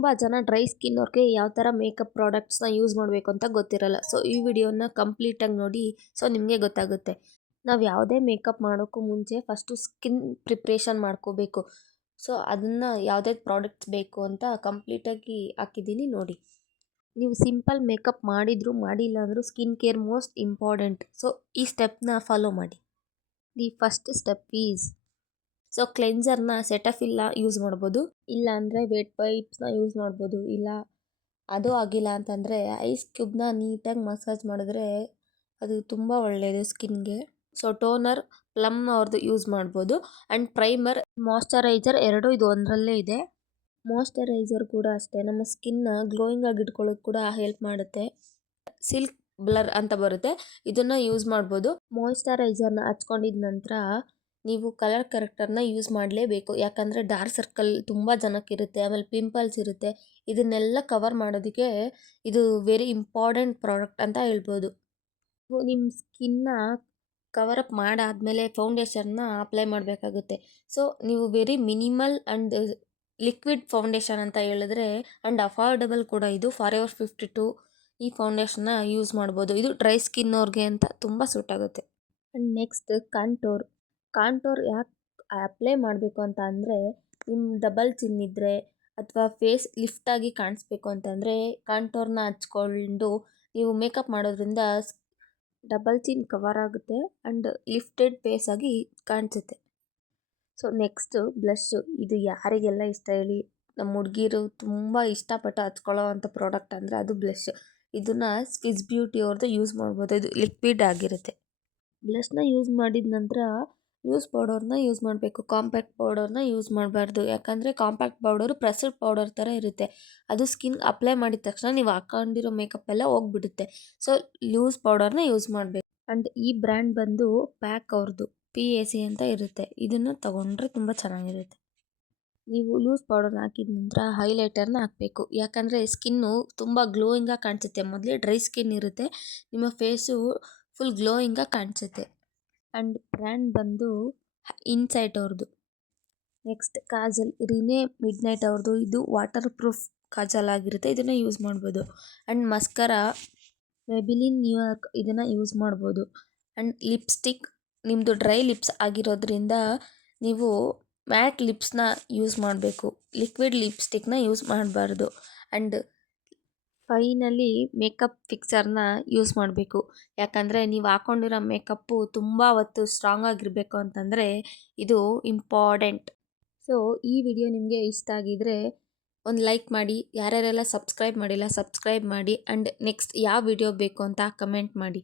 ತುಂಬ ಜನ dry skin ಅವ್ರಿಗೆ ಯಾವ ಥರ ಮೇಕಪ್ ಪ್ರಾಡಕ್ಟ್ಸ್ನ ಯೂಸ್ ಮಾಡಬೇಕು ಅಂತ ಗೊತ್ತಿರಲ್ಲ. ಸೊ ಈ ವಿಡಿಯೋನ ಕಂಪ್ಲೀಟಾಗಿ ನೋಡಿ. ಸೊ ನಿಮಗೆ ಗೊತ್ತಾಗುತ್ತೆ. ನಾವು ಯಾವುದೇ ಮೇಕಪ್ ಮಾಡೋಕ್ಕೂ ಮುಂಚೆ ಫಸ್ಟು ಸ್ಕಿನ್ ಪ್ರಿಪ್ರೇಷನ್ ಮಾಡ್ಕೋಬೇಕು. ಸೊ ಅದನ್ನು ಯಾವುದೇ ಪ್ರಾಡಕ್ಟ್ಸ್ ಬೇಕು ಅಂತ ಕಂಪ್ಲೀಟಾಗಿ ಹಾಕಿದ್ದೀನಿ ನೋಡಿ. ನೀವು ಸಿಂಪಲ್ ಮೇಕಪ್ ಮಾಡಿದ್ರು ಮಾಡಿಲ್ಲ ಅಂದರೂ skin care most important. So ಈ ಸ್ಟೆಪ್ನ ಫಾಲೋ ಮಾಡಿ. ದಿ ಫಸ್ಟ್ ಸ್ಟೆಪ್ ಈಸ್ ಕ್ಲೆನ್ಸರ್ನ ಸೆಟಫಿಲ್ನ ಯೂಸ್ ಮಾಡ್ಬೋದು, ಇಲ್ಲ ಅಂದರೆ ವೆಟ್ ವೈಪ್ಸ್ನ ಯೂಸ್ ಮಾಡ್ಬೋದು, ಇಲ್ಲ ಅದು ಆಗಿಲ್ಲ ಅಂತಂದರೆ ಐಸ್ ಕ್ಯೂಬ್ನ ನೀಟಾಗಿ ಮಸಾಜ್ ಮಾಡಿದ್ರೆ ಅದು ತುಂಬ ಒಳ್ಳೆಯದು ಸ್ಕಿನ್ಗೆ. ಸೊ ಟೋನರ್ ಪ್ಲಮ್ ಅವ್ರದ್ದು ಯೂಸ್ ಮಾಡ್ಬೋದು. ಆ್ಯಂಡ್ ಪ್ರೈಮರ್, ಮಾಯ್ಶ್ಚರೈಸರ್ ಎರಡೂ ಇದು ಒಂದರಲ್ಲೇ ಇದೆ. ಮಾಯ್ಶ್ಚರೈಸರ್ ಕೂಡ ಅಷ್ಟೇ ನಮ್ಮ ಸ್ಕಿನ್ನ ಗ್ಲೋಯಿಂಗ್ ಆಗಿ ಇಟ್ಕೊಳ್ಳೋಕೆ ಕೂಡ ಹೆಲ್ಪ್ ಮಾಡುತ್ತೆ. ಸಿಲ್ಕ್ ಬ್ಲರ್ ಅಂತ ಬರುತ್ತೆ, ಇದನ್ನು ಯೂಸ್ ಮಾಡ್ಬೋದು. ಮಾಯ್ಶ್ಚರೈಸರ್ನ ಹಚ್ಕೊಂಡಿದ ನಂತರ ನೀವು ಕಲರ್ ಕರೆಕ್ಟರ್ನ ಯೂಸ್ ಮಾಡಲೇಬೇಕು. ಯಾಕಂದರೆ ಡಾರ್ಕ್ ಸರ್ಕಲ್ ತುಂಬ ಜನಕ್ಕಿರುತ್ತೆ, ಆಮೇಲೆ ಪಿಂಪಲ್ಸ್ ಇರುತ್ತೆ. ಇದನ್ನೆಲ್ಲ ಕವರ್ ಮಾಡೋದಕ್ಕೆ ಇದು ವೆರಿ ಇಂಪಾರ್ಟೆಂಟ್ ಪ್ರಾಡಕ್ಟ್ ಅಂತ ಹೇಳ್ಬೋದು. ನೀವು ನಿಮ್ಮ ಸ್ಕಿನ್ನ ಕವರಪ್ ಮಾಡಾದಮೇಲೆ ಫೌಂಡೇಶನ್ನ ಅಪ್ಲೈ ಮಾಡಬೇಕಾಗುತ್ತೆ. ಸೊ ನೀವು very minimal and liquid foundation ಅಂತ ಹೇಳಿದ್ರೆ ಆ್ಯಂಡ್ ಅಫೋರ್ಡಬಲ್ ಕೂಡ ಇದು. ಫಾರೆವರ್ 52 ಈ ಫೌಂಡೇಶನ್ನ ಯೂಸ್ ಮಾಡ್ಬೋದು. ಇದು ಡ್ರೈ ಸ್ಕಿನ್ ಅವ್ರಿಗೆ ಅಂತ ತುಂಬ ಸೂಟ್ ಆಗುತ್ತೆ. ಆ್ಯಂಡ್ ನೆಕ್ಸ್ಟ್ ಕಾಂಟೋರ್ ಯಾಕೆ ಅಪ್ಲೈ ಮಾಡಬೇಕು ಅಂತ ಅಂದರೆ, ನಿಮ್ಮ ಡಬಲ್ ಚಿನ್ ಇದ್ದರೆ ಅಥವಾ ಫೇಸ್ ಲಿಫ್ಟಾಗಿ ಕಾಣಿಸ್ಬೇಕು ಅಂತಂದರೆ ಕಾಂಟೋರ್ನ ಹಚ್ಕೊಂಡು ನೀವು ಮೇಕಪ್ ಮಾಡೋದ್ರಿಂದ ಡಬಲ್ ಚಿನ್ ಕವರ್ ಆಗುತ್ತೆ ಆ್ಯಂಡ್ ಲಿಫ್ಟೆಡ್ ಫೇಸ್ ಆಗಿ ಕಾಣಿಸುತ್ತೆ. So next blush. ಇದು ಯಾರಿಗೆಲ್ಲ ಇಷ್ಟ ಹೇಳಿ, ನಮ್ಮ ಹುಡುಗಿರು ತುಂಬ ಇಷ್ಟಪಟ್ಟು ಹಚ್ಕೊಳ್ಳೋ ಅಂಥ ಪ್ರಾಡಕ್ಟ್ ಅಂದರೆ ಅದು ಬ್ಲಷ್. ಇದನ್ನು ಸ್ವಿಸ್ ಬ್ಯೂಟಿ ಅವ್ರದ್ದು ಯೂಸ್ ಮಾಡ್ಬೋದು. ಇದು ಲಿಕ್ವಿಡ್ ಆಗಿರುತ್ತೆ. ಬ್ಲಷ್ನ ಯೂಸ್ ಮಾಡಿದ ನಂತರ ಲೂಸ್ ಪೌಡರ್ನ ಯೂಸ್ ಮಾಡಬೇಕು, ಕಾಂಪ್ಯಾಕ್ಟ್ ಪೌಡರ್ನ ಯೂಸ್ ಮಾಡಬಾರ್ದು. ಯಾಕಂದರೆ ಕಾಂಪ್ಯಾಕ್ಟ್ ಪೌಡರು ಪ್ರೆಸ್ಡ್ ಪೌಡರ್ ಥರ ಇರುತ್ತೆ. ಅದು ಸ್ಕಿನ್ ಅಪ್ಲೈ ಮಾಡಿದ ತಕ್ಷಣ ನೀವು ಹಾಕೊಂಡಿರೋ ಮೇಕಪ್ ಎಲ್ಲ ಹೋಗ್ಬಿಡುತ್ತೆ. ಸೊ ಲೂಸ್ ಪೌಡರ್ನ ಯೂಸ್ ಮಾಡಬೇಕು. ಆ್ಯಂಡ್ ಈ ಬ್ರ್ಯಾಂಡ್ ಬಂದು ಪ್ಯಾಕ್ ಅವ್ರದ್ದು PAC ಅಂತ ಇರುತ್ತೆ. ಇದನ್ನು ತಗೊಂಡ್ರೆ ತುಂಬ ಚೆನ್ನಾಗಿರುತ್ತೆ. ನೀವು ಲೂಸ್ ಪೌಡರ್ನ ಹಾಕಿದ ನಂತರ ಹೈಲೈಟರ್ನ ಹಾಕಬೇಕು. ಯಾಕಂದರೆ ಸ್ಕಿನ್ನು ತುಂಬ ಗ್ಲೋಯಿಂಗಾಗಿ ಕಾಣಿಸುತ್ತೆ. ಮೊದಲೇ ಡ್ರೈ ಸ್ಕಿನ್ ಇರುತ್ತೆ, ನಿಮ್ಮ ಫೇಸು ಫುಲ್ ಗ್ಲೋಯಿಂಗಾಗಿ ಕಾಣಿಸುತ್ತೆ. ಆ್ಯಂಡ್ ಬ್ರ್ಯಾಂಡ್ ಬಂದು ಇನ್ಸೈಟ್ ಅವ್ರದ್ದು. ನೆಕ್ಸ್ಟ್ ಕಾಜಲ್, ರಿನೇ ಮಿಡ್ನೈಟ್ ಅವ್ರದ್ದು. ಇದು ವಾಟರ್ ಪ್ರೂಫ್ ಕಾಜಲ್ ಆಗಿರುತ್ತೆ, ಇದನ್ನು ಯೂಸ್ ಮಾಡ್ಬೋದು. ಆ್ಯಂಡ್ ಮಸ್ಕರಾ ಮೆಬಿಲಿನ್ ನ್ಯೂಯಾರ್ಕ್, ಇದನ್ನು ಯೂಸ್ ಮಾಡ್ಬೋದು. ಆ್ಯಂಡ್ ಲಿಪ್ಸ್ಟಿಕ್, ನಿಮ್ಮದು ಡ್ರೈ ಲಿಪ್ಸ್ ಆಗಿರೋದ್ರಿಂದ ನೀವು ಮ್ಯಾಟ್ ಲಿಪ್ಸ್ನ ಯೂಸ್ ಮಾಡಬೇಕು, ಲಿಕ್ವಿಡ್ ಲಿಪ್ಸ್ಟಿಕ್ನ ಯೂಸ್ ಮಾಡಬಾರ್ದು. ಆ್ಯಂಡ್ ಫೈನಲಿ ಮೇಕಪ್ ಫಿಕ್ಸರ್ನ ಯೂಸ್ ಮಾಡಬೇಕು. ಯಾಕಂದರೆ ನೀವು ಹಾಕ್ಕೊಂಡಿರೋ ಮೇಕಪ್ಪು ತುಂಬ ಹೊತ್ತು ಸ್ಟ್ರಾಂಗ್ ಆಗಿರಬೇಕು ಅಂತಂದರೆ ಇದು ಇಂಪಾರ್ಟೆಂಟ್. ಸೊ ಈ ವಿಡಿಯೋ ನಿಮಗೆ ಇಷ್ಟ ಆಗಿದರೆ ಒಂದು ಲೈಕ್ ಮಾಡಿ. ಯಾರ್ಯಾರೆಲ್ಲ ಸಬ್ಸ್ಕ್ರೈಬ್ ಮಾಡಿಲ್ಲ ಸಬ್ಸ್ಕ್ರೈಬ್ ಮಾಡಿ. ಆ್ಯಂಡ್ ನೆಕ್ಸ್ಟ್ ಯಾವ ವಿಡಿಯೋ ಬೇಕು ಅಂತ ಕಮೆಂಟ್ ಮಾಡಿ.